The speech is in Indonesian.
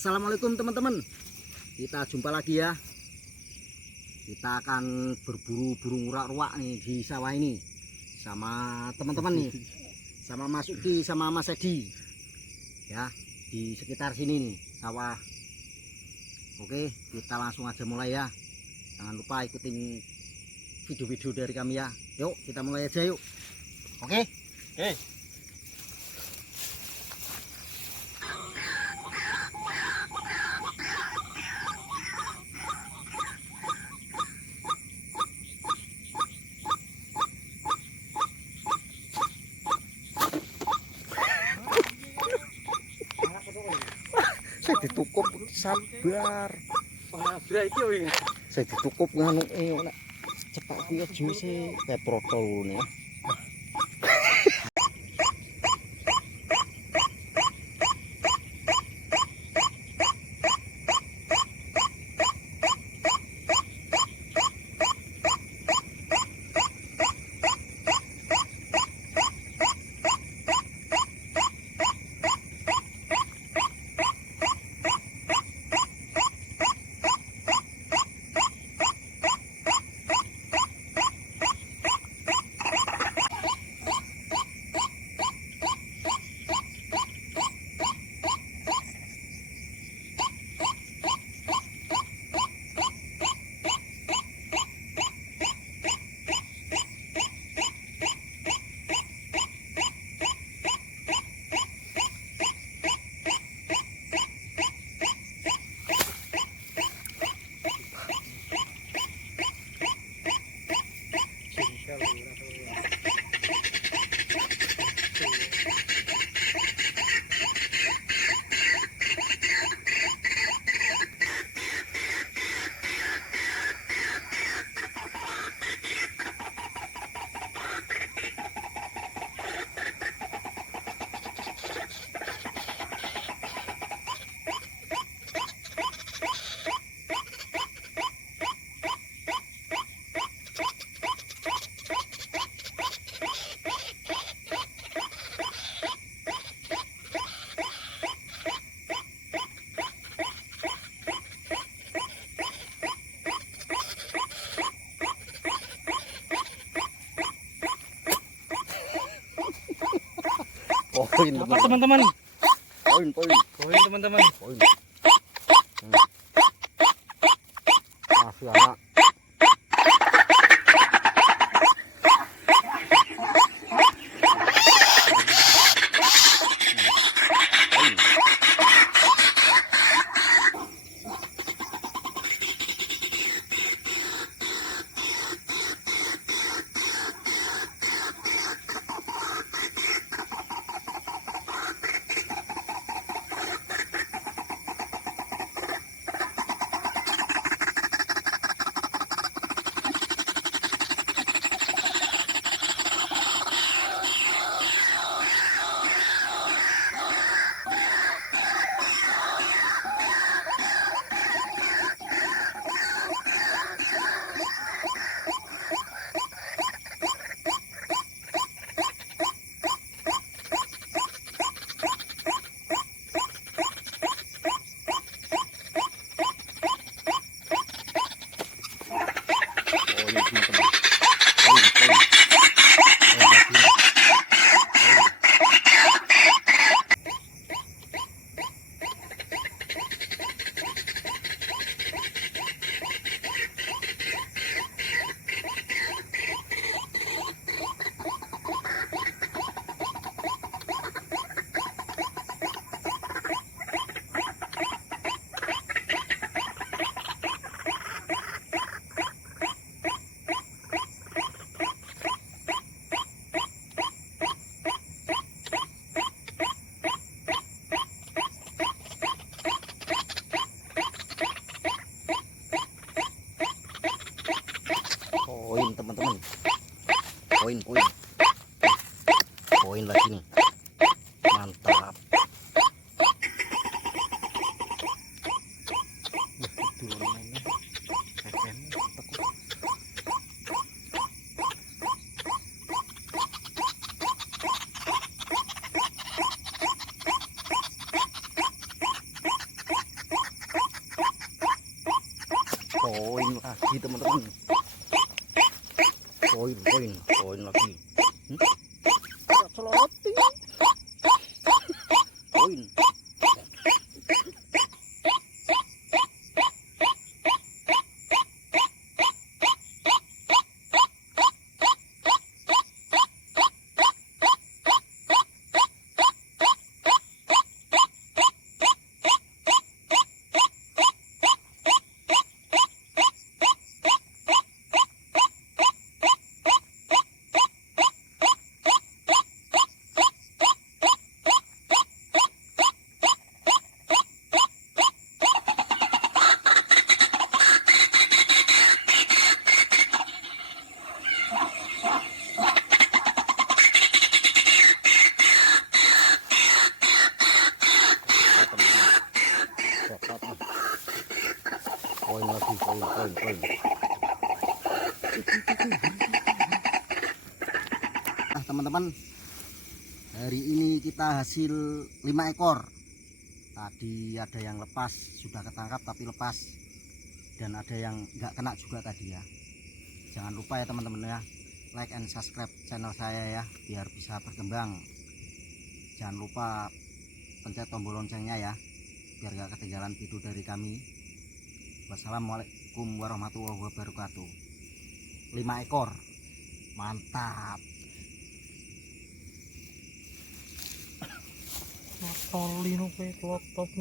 Assalamualaikum teman-teman, kita jumpa lagi ya. Kita akan berburu burung urak-urak nih di sawah ini sama teman-teman nih, sama Mas Uki sama Mas Edi ya, di sekitar sini nih sawah. Oke, kita langsung aja mulai ya. Jangan lupa ikutin video-video dari kami ya. Yuk kita mulai aja yuk. Oke. Saya ditukup sabar. Saya ditukup nganu nek cepak kuwi aja sih kayak protol nih. Poin apa teman-teman? Poin Teman-teman. Masih anak. Poin teman-teman, poin lagi nih, mantap. lagi teman-teman. Poin lagi. Celoti. Poin. Poin lagi, poin. Nah teman-teman, hari ini kita hasil 5 ekor. Tadi ada yang lepas, sudah ketangkap tapi lepas, dan ada yang nggak kena juga tadi ya. Jangan lupa ya teman-teman ya, like and subscribe channel saya ya, biar bisa berkembang. Jangan lupa pencet tombol loncengnya ya, biar gak ketinggalan video dari kami. Wassalamualaikum warahmatullahi wabarakatuh. 5 ekor, mantap. Tolino pe klotop